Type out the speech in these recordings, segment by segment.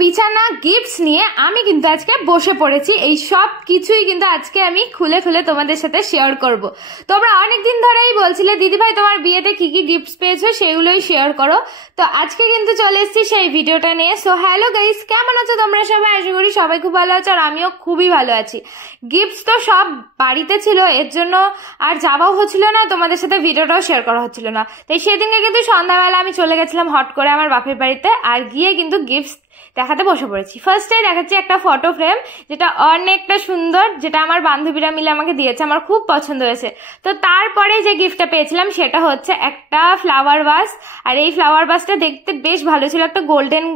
বিছানা গিফটস নিয়ে আমি কিন্তু আজকে বসে পড়েছি। এই সব কিছুই কিন্তু আজকে আমি খুলে খুলে তোমাদের সাথে শেয়ার করব। তোমরা অনেকদিন ধরেই বলছিলে দিদি ভাই তোমার বিয়েতে কি কি গিফটস পেয়েছো সেগুলোই শেয়ার করো। তো আজকে কিন্তু চলে এসেছি সেই ভিডিওটা নিয়ে। সো হ্যালো গাইস, কেমন আছো তোমরা সবাই? আশা করি সবাই খুব ভালো আছো আর আমিও খুবই ভালো আছি। গিফটস তো সব বাড়িতে ছিল, এর জন্য আর যাওয়াও হচ্ছিল না, তোমাদের সাথে ভিডিওটাও শেয়ার করা হচ্ছিল না। তাই সেদিনকে কিন্তু সন্ধ্যাবেলা আমি চলে গেছিলাম হট করে আমার বাপের বাড়িতে, আর গিয়ে কিন্তু গিফটস দেখাতে বসে পড়েছি। ফার্স্টেই দেখাচ্ছি একটা ফটো ফ্রেম, যেটা অনেকটা সুন্দর, যেটা আমার বান্ধবীরা মিলে আমাকে দিয়েছে, আমার খুব পছন্দ হয়েছে। তো তারপরে যে গিফটটা পেয়েছিলাম সেটা হচ্ছে একটা ফ্লাওয়ার ভাস। আর এই ফ্লাওয়ার ভাসটা দেখতে বেশ ভালো ছিল, একটা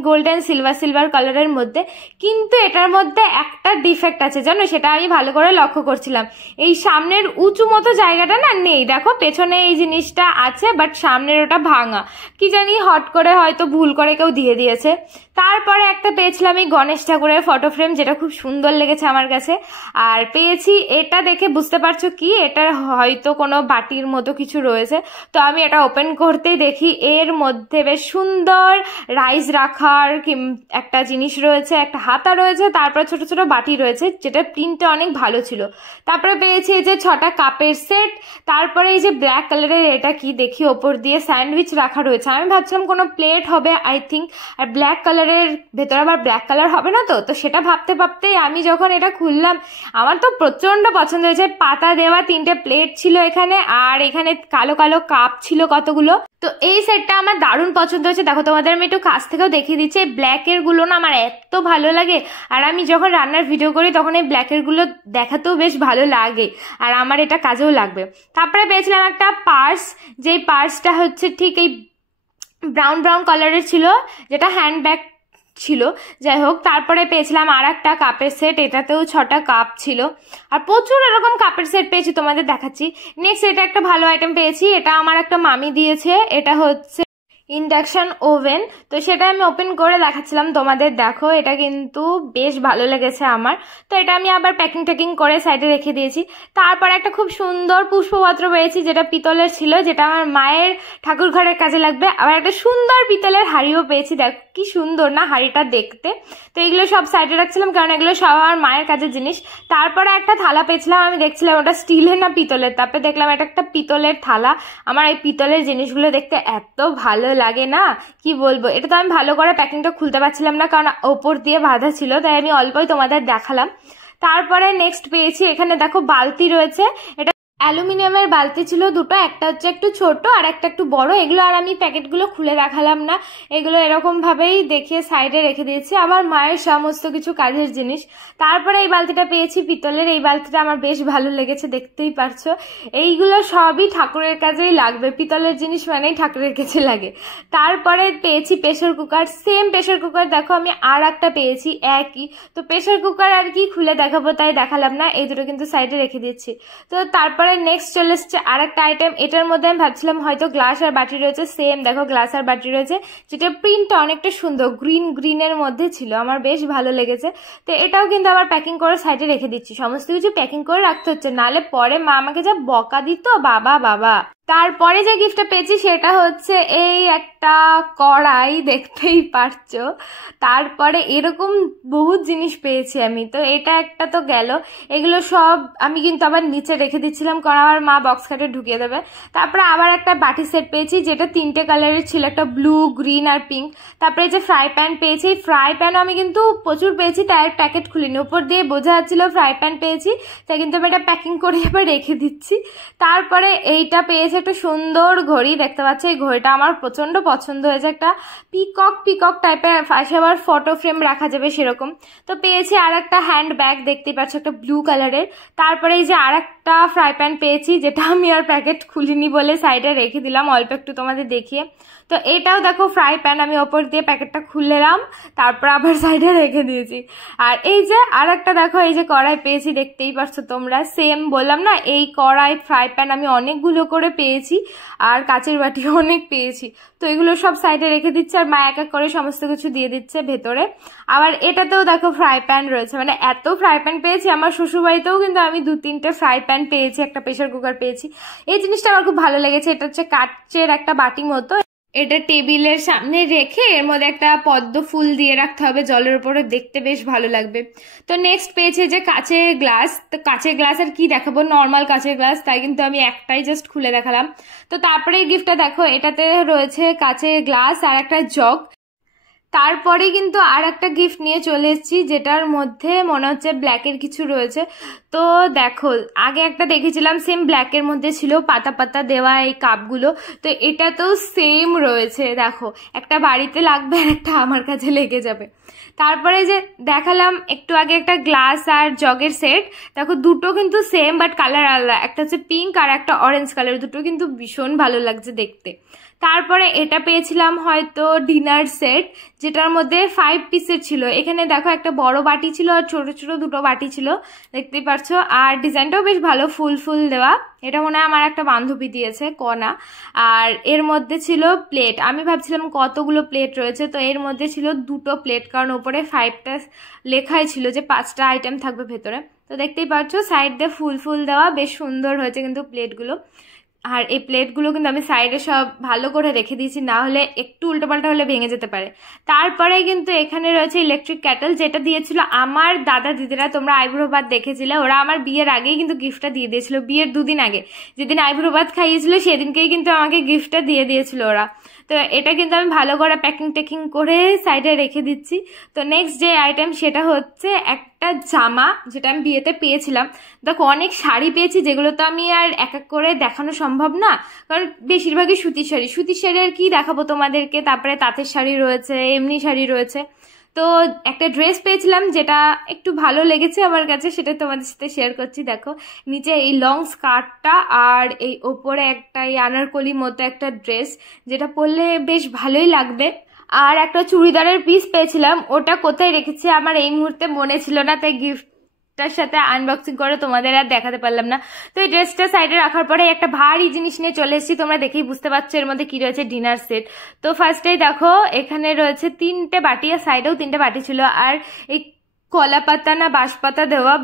গোল্ডেন সিলভার কালারের মধ্যে। কিন্তু এটার মধ্যে একটা ডিফেক্ট আছে জানো, সেটা আমি ভালো করে লক্ষ্য করছিলাম। এই সামনের উঁচু মতো জায়গাটা না নেই, দেখো পেছনে এই জিনিসটা আছে বাট সামনের ওটা ভাঙা, কি জানি হট করে হয়তো ভুল করে কেউ দিয়ে দিয়েছে। তারপরে একটা পেয়েছিলাম এই গণেশ ঠাকুরের ফটো ফ্রেম, যেটা খুব সুন্দর লেগেছে আমার কাছে। আর পেয়েছি এটা, দেখে বুঝতে পারছো কি, এটার হয়তো কোনো বাটির মতো কিছু রয়েছে। তো আমি এটা ওপেন করতেই দেখি এর মধ্যে বেশ সুন্দর রাইস রাখার একটা জিনিস রয়েছে, একটা হাতা রয়েছে, তারপরে ছোট ছোট বাটি রয়েছে, যেটা প্রিন্টটা অনেক ভালো ছিল। তারপরে পেয়েছি এই যে 6টা কাপের সেট। তারপরে এই যে ব্ল্যাক কালারের এটা কি দেখি, ওপর দিয়ে স্যান্ডউইচ রাখা রয়েছে। আমি ভাবছিলাম কোনো প্লেট হবে আই থিঙ্ক, আর ব্ল্যাক কালারের ভেতরে আবার ব্ল্যাক কালার হবে না, তো সেটা ভাবতে ভাবতেই আমি যখন এটা খুললাম, আমার তো প্রচন্ড পছন্দ হয়েছে। পাতা দেওয়া 3টে প্লেট ছিল এখানে, আর এখানে কালো কালো কাপ ছিল কতগুলো। তো এই সেটটা আমার দারুণ পছন্দ হয়েছে। দেখো তোমাদের আমি একটু কাছ থেকেও দেখিয়ে দিচ্ছি, এই ব্ল্যাকের গুলো না আমার এত ভালো লাগে। আর আমি যখন রান্নার ভিডিও করি তখন এই ব্ল্যাকের গুলো দেখাতেও বেশ ভালো লাগে, আর আমার এটা কাজেও লাগবে। তারপরে পেয়েছিলাম একটা পার্স, যেই পার্সটা হচ্ছে ঠিক এই ব্রাউন কালারের ছিল, যেটা হ্যান্ডব্যাগ ছিল। যাই হোক, তারপরে পেয়েছিলাম আর একটা কাপের সেট, এটাতেও 6টা কাপ ছিল। আর প্রচুর এরকম কাপের সেট পেয়েছি, তোমাদের দেখাচ্ছি। নেক্সট এটা একটা ভালো আইটেম পেয়েছি, এটা আমার একটা মামি দিয়েছে। এটা হচ্ছে ইন্ডাকশন ওভেন। তো সেটা আমি ওপেন করে দেখাচ্ছিলাম তোমাদের, দেখো এটা কিন্তু বেশ ভালো লেগেছে আমার। তো এটা আমি আবার প্যাকিং করে সাইডে রেখে দিয়েছি। তারপর একটা খুব সুন্দর পুষ্পপত্র পেয়েছি, যেটা পিতলের ছিল, যেটা আমার মায়ের ঠাকুর ঘরের কাজে লাগবে। আবার একটা সুন্দর পিতলের হাঁড়িও পেয়েছি, দেখো কি সুন্দর না হাঁড়িটা দেখতে। তো এগুলো সব সাইডে রাখছিলাম, কারণ এগুলো সব আমার মায়ের কাজের জিনিস। তারপরে একটা থালা পেয়েছিলাম, আমি দেখছিলাম ওটা স্টিলের না পিতলের, তারপরে দেখলাম এটা একটা পিতলের থালা। আমার এই পিতলের জিনিসগুলো দেখতে এত ভালো লাগে না, কি বলবো। এটা তো আমি ভালো করে প্যাকিংটা খুলতে পারছিলাম না, কারণ ওপর দিয়ে বাঁধা ছিল, তাই আমি অল্পই তোমাদের দেখালাম। তারপরে নেক্সট পেয়েছি, এখানে দেখো বালতি রয়েছে। এটা অ্যালুমিনিয়ামের বালতি ছিল দুটো, একটা হচ্ছে একটু ছোট আর একটা একটু বড়। এগুলো আর আমি প্যাকেটগুলো খুলে দেখালাম না, এগুলো এরকম ভাবেই দেখিয়ে সাইডে রেখে দিয়েছি, আমার মায়ের সমস্ত কিছু কাজের জিনিস। তারপরে এই বালতিটা পেয়েছি পিতলের, এই বালতিটা আমার বেশ ভালো লেগেছে, দেখতেই পারছো। এইগুলো সবই ঠাকুরের কাজেই লাগবে, পিতলের জিনিস মানেই ঠাকুরের কাছে লাগে। তারপরে পেয়েছি pressure cooker, same pressure cooker দেখো আমি আর একটা পেয়েছি একই। তো প্রেসার কুকার আর কি খুলে দেখাবো, তাই দেখালাম না, এই দুটো কিন্তু সাইডে রেখে দিচ্ছি। তো তারপরে নেক্সট চলে এসছে আর একটা আইটেম, এটার মধ্যে আমি ভাবছিলাম হয়তো গ্লাস আর বাটি রয়েছে, সেম দেখো গ্লাস আর বাটি রয়েছে, যেটা প্রিন্টটা অনেকটা সুন্দর গ্রিনের মধ্যে ছিল, আমার বেশ ভালো লেগেছে। তো এটাও কিন্তু আবার প্যাকিং করে সাইডে রেখে দিচ্ছি, সমস্ত কিছু প্যাকিং করে রাখতে হচ্ছে, নাহলে পরে মা আমাকে যা বকা দিত, বাবা। তারপরে যে গিফটটা পেয়েছি সেটা হচ্ছে এই একটা কড়াই, দেখতেই পারছো। তারপরে এরকম বহু জিনিস পেয়েছি আমি। তো এটা একটা তো গেল, এগুলো সব আমি কিন্তু আবার নিচে রেখে দিচ্ছিলাম, কারণ আমার মা বক্স কাটে ঢুকিয়ে দেবে। তারপরে আবার একটা বাটি সেট পেয়েছি, যেটা 3টে কালারের ছিল, একটা ব্লু, গ্রিন আর পিঙ্ক। তারপরে যে ফ্রাই প্যান পেয়েছি, ফ্রাই প্যানও আমি কিন্তু প্রচুর পেয়েছি, তাই প্যাকেট খুলিনি, উপর দিয়ে বোঝা যাচ্ছিল ফ্রাই প্যান পেয়েছি, তাই কিন্তু আমি এটা প্যাকিং করে এবার রেখে দিচ্ছি। তারপরে এইটা পেয়েছি একটা সুন্দর ঘড়ি, দেখতে পাচ্ছ এই ঘড়িটা আমার প্রচন্ড পছন্দ হয়েছে, একটা পিকক টাইপের, পাশে আবার ফটো ফ্রেম রাখা যাবে সেরকম। তো পেয়েছি আর একটা হ্যান্ড ব্যাগ, দেখতেই পাচ্ছ একটা ব্লু কালারের। তারপরে এই যে আর একটা ফ্রাই প্যান পেয়েছি, যেটা আমি আর প্যাকেট খুলিনি বলে সাইডে রেখে দিলাম অল্প একটু তোমাদের দেখিয়ে। তো এটাও দেখো ফ্রাই প্যান, আমি ওপর দিয়ে প্যাকেটটা খুললাম, তারপর আবার সাইডে রেখে দিয়েছি। আর এই যে আর একটা দেখো, এই যে কড়াই পেয়েছি, দেখতেই পারছো তোমরা, সেম বললাম না এই কড়াই ফ্রাই প্যান আমি অনেকগুলো করে পেয়েছি, আর কাচের বাটি অনেক পেয়েছি। তো এগুলো সব সাইডে রেখে দিচ্ছে, আর মা এক এক করে সমস্ত কিছু দিয়ে দিচ্ছে ভেতরে। আবার এটাতেও দেখো ফ্রাই প্যান রয়েছে, মানে এত ফ্রাই প্যান পেয়েছি। আমার শ্বশুরবাড়িতেও কিন্তু আমি 2-3টে ফ্রাই প্যান পেয়েছি, একটা প্রেসার কুকার পেয়েছি। এই জিনিসটা আমার খুব ভালো লেগেছে, এটা হচ্ছে কাচের একটা বাটি মতো। এটা টেবিলের সামনে রেখে এর মধ্যে একটা পদ্ম ফুল দিয়ে রাখতে হবে, জলের উপরে দেখতে বেশ ভালো লাগবে। তো নেক্সট পেয়েছে যে কাচের গ্লাস। তো কাচের গ্লাস আর কি দেখাবো, নর্মাল কাচের গ্লাস, তাই কিন্তু আমি একটাই জাস্ট খুলে দেখালাম। তো তারপরে এই গিফটটা দেখো, এটাতে রয়েছে কাচের গ্লাস আর একটা জগ। তারপরে কিন্তু আর একটা গিফট নিয়ে চলে এসেছি, যেটার মধ্যে মনে হচ্ছে ব্ল্যাকের কিছু রয়েছে। তো দেখো, আগে একটা দেখেছিলাম সেম ব্ল্যাকের মধ্যে ছিল পাতা পাতা দেওয়া এই কাপগুলো, তো এটা তো সেম রয়েছে। দেখো, একটা বাড়িতে লাগবে আর একটা আমার কাছে লেগে যাবে। তারপরে যে দেখালাম একটু আগে একটা গ্লাস আর জগের সেট, দেখো দুটো কিন্তু সেম বাট কালার আলাদা, একটা হচ্ছে পিঙ্ক আর একটা অরেঞ্জ কালার, দুটো কিন্তু ভীষণ ভালো লাগছে দেখতে। তারপরে এটা পেয়েছিলাম হয়তো ডিনার সেট, যেটার মধ্যে 5 পিসের ছিল। এখানে দেখো একটা বড় বাটি ছিল আর ছোট ছোট দুটো বাটি ছিল, দেখতেই পারছো। আর ডিজাইনটাও বেশ ভালো, ফুল ফুল দেওয়া। এটা মনে হয় আমার একটা বান্ধবী দিয়েছে, কনা। আর এর মধ্যে ছিল প্লেট। আমি ভাবছিলাম কতগুলো প্লেট রয়েছে, তো এর মধ্যে ছিল দুটো প্লেট, কারণ ওপরে 5টা লেখাই ছিল যে 5টা আইটেম থাকবে ভেতরে। তো দেখতেই পাচ্ছ সাইড দিয়ে ফুল ফুল দেওয়া, বেশ সুন্দর হয়েছে কিন্তু প্লেটগুলো। আর এই প্লেটগুলো কিন্তু আমি সাইডে সব ভালো করে রেখে দিয়েছি, না হলে একটু উল্টোপাল্টা হলে ভেঙে যেতে পারে। তারপরে কিন্তু এখানে রয়েছে ইলেকট্রিক ক্যাটল, যেটা দিয়েছিল আমার দাদা দিদিরা। তোমরা আইবুড়ো ভাত দেখেছিলে, ওরা আমার বিয়ের আগেই কিন্তু গিফটটা দিয়ে দিয়েছিল, বিয়ের 2 দিন আগে যেদিন আইবুড়ো ভাত খাইয়েছিল সেদিনকেই কিন্তু আমাকে গিফটটা দিয়ে দিয়েছিল ওরা। তো এটা কিন্তু আমি ভালো করে প্যাকিং টেকিং করে সাইডে রেখে দিচ্ছি। তো নেক্সট যে আইটেম সেটা হচ্ছে একটা জামা, যেটা আমি বিয়েতে পেয়েছিলাম। দেখো, অনেক শাড়ি পেয়েছি, যেগুলো তো আমি আর এক এক করে দেখানো সম্ভব না, কারণ বেশিরভাগই সুতির শাড়ি। সুতির শাড়ি আর কি দেখাবো তোমাদেরকে। তারপরে তাঁতের শাড়ি রয়েছে, এমনি শাড়ি রয়েছে। তো একটা ড্রেস পেয়েছিলাম যেটা একটু ভালো লেগেছে আমার কাছে, সেটা তোমাদের সাথে শেয়ার করছি। দেখো, নিচে এই লং স্কার্টটা আর এই ওপরে একটা এই আনারকলি মতো একটা ড্রেস, যেটা পরলে বেশ ভালোই লাগবে। আর একটা চুড়িদারের পিস পেয়েছিলাম, ওটা কোথায় রেখেছি আমার এই মুহূর্তে মনে ছিল না, তাই গিফটটার সাথে আনবক্সিং করে তোমাদের আর দেখাতে পারলাম না। তো এই ড্রেসটা সাইডে রাখার পরে একটা ভারী জিনিস নিয়ে চলে এসেছি। তোমরা দেখেই বুঝতে পারছো এর মধ্যে কি রয়েছে, ডিনার সেট। তো ফার্স্টেই দেখো, এখানে রয়েছে 3টে বাটি, আর সাইডেও 3টে বাটি ছিল। আর এই কলা পাতা না বাঁশপাতা দেওয়া,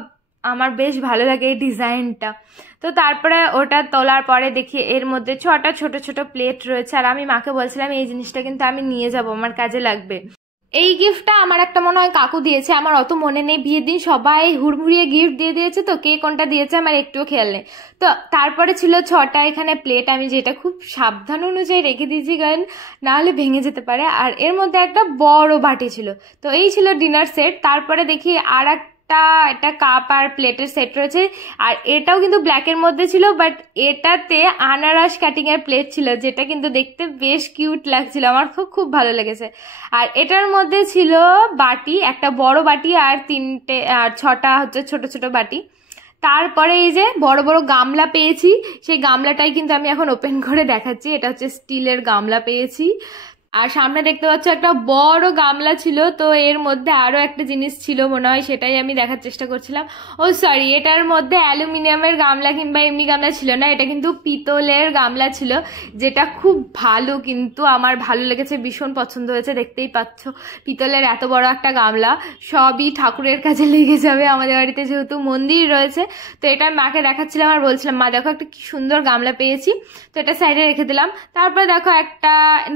আমার বেশ ভালো লাগে এই ডিজাইনটা। তো তারপরে ওটা তোলার পরে দেখি এর মধ্যে 6টা ছোট ছোট প্লেট রয়েছে। আর আমি মাকে বলছিলাম এই জিনিসটা কিন্তু আমি নিয়ে যাব, আমার কাজে লাগবে। এই গিফটটা আমার একটা মনে হয় কাকু দিয়েছে, আমার অত মনে নেই। বিয়ের দিন সবাই হুড়মুড়িয়ে গিফট দিয়ে দিয়েছে, তো কে কোনটা দিয়েছে আমার একটুও খেয়াল নেই। তো তারপরে ছিল 6টা এখানে প্লেট, আমি যেটা খুব সাবধান অনুযায়ী রেখে দিয়েছি, কারণ নাহলে ভেঙে যেতে পারে। আর এর মধ্যে একটা বড় বাটি ছিল। তো এই ছিল ডিনার সেট। তারপরে দেখি আর একটা কাপ আর প্লেটের সেট রয়েছে, আর এটাও কিন্তু ব্ল্যাকের মধ্যে ছিল, বাট এটাতে আনারস কাটিং এর প্লেট ছিল, যেটা কিন্তু দেখতে বেশ কিউট লাগছিল, আমার খুব ভালো লেগেছে। আর এটার মধ্যে ছিল বাটি, একটা বড় বাটি আর 6টা হচ্ছে ছোট ছোট বাটি। তারপরে এই যে বড় বড় গামলা পেয়েছি, সেই গামলাটাই কিন্তু আমি এখন ওপেন করে দেখাচ্ছি। এটা হচ্ছে স্টিলের গামলা পেয়েছি। আর সামনে দেখতে পাচ্ছ একটা বড় গামলা ছিল, তো এর মধ্যে আরো একটা জিনিস ছিল মনে হয়, সেটাই আমি দেখার চেষ্টা করছিলাম। ও সরি, এটার মধ্যে অ্যালুমিনিয়ামের গামলা কিংবা এমনি গামলা ছিল না, এটা কিন্তু পিতলের গামলা ছিল, যেটা খুব ভালো, কিন্তু আমার ভালো লেগেছে, ভীষণ পছন্দ হয়েছে। দেখতেই পাচ্ছ পিতলের এত বড় একটা গামলা, সবই ঠাকুরের কাছে লেগে যাবে। আমাদের বাড়িতে যেহেতু মন্দির রয়েছে, তো এটা মাকে দেখাচ্ছিলাম আর বলছিলাম মা দেখো একটা কি সুন্দর গামলা পেয়েছি। তো এটা সাইডে রেখে দিলাম। তারপর দেখো একটা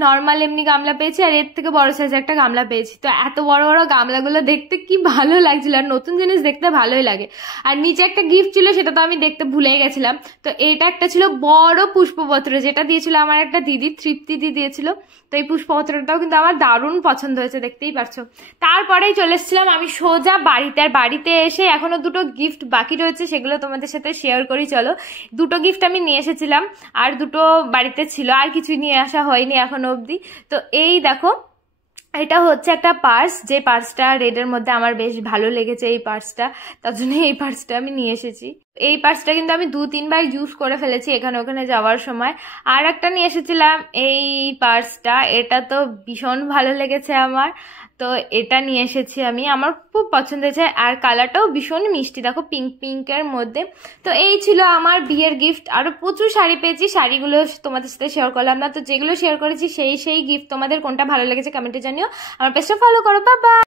নর্মাল এমনি গামলা পেয়েছি, আর এর থেকে বড় সাইজের একটা গামলা পেয়েছি। তো এত বড় বড় গামলাগুলো দেখতে কি ভালো লাগছিল, আর নতুন জিনিস দেখতে ভালোই লাগে। আর নিচে একটা গিফট ছিল, সেটা তো আমি দেখতে ভুলে গেছিলাম। তো এটা একটা ছিল বড় পুষ্পপত্র, যেটা দিয়েছিল আমার একটা দিদি, তৃপ্তি দিদি দিয়েছিল। তো এই পুষ্পপত্রটাও কিন্তু আমার দারুণ পছন্দ হয়েছে, দেখতেই পারছো। তারপরেই চলে এসেছিলাম আমি সোজা বাড়িতে। আর বাড়িতে এসে এখনো দুটো গিফট বাকি রয়েছে, সেগুলো তোমাদের সাথে শেয়ার করি চলো। দুটো গিফট আমি নিয়ে এসেছিলাম, আর দুটো বাড়িতে ছিল, আর কিছুই নিয়ে আসা হয়নি এখনো অবধি। তো এই দেখো, এটা হচ্ছে একটা পার্স, যে পার্সটা রেডের মধ্যে আমার বেশ ভালো লেগেছে এই পার্সটা, তার জন্য এই পার্সটা আমি নিয়ে এসেছি। এই পার্সটা কিন্তু আমি 2-3 বার ইউজ করে ফেলেছি এখানে ওখানে যাওয়ার সময়। আর একটা নিয়ে এসেছিলাম এই পার্সটা, এটা তো ভীষণ ভালো লেগেছে আমার, তো এটা নিয়ে এসেছি আমি, আমার খুব পছন্দ হয়েছে। আর কালারটাও ভীষণ মিষ্টি, দেখো পিঙ্ক পিঙ্কের মধ্যে। তো এই ছিল আমার বিয়ের গিফট। আরো প্রচুর শাড়ি পেয়েছি, শাড়িগুলো তোমাদের সাথে শেয়ার করলাম না। তো যেগুলো শেয়ার করেছি সেই গিফট, তোমাদের কোনটা ভালো লেগেছে কমেন্টে জানিও। আমার পেজটা ফলো করো, বাই বাই।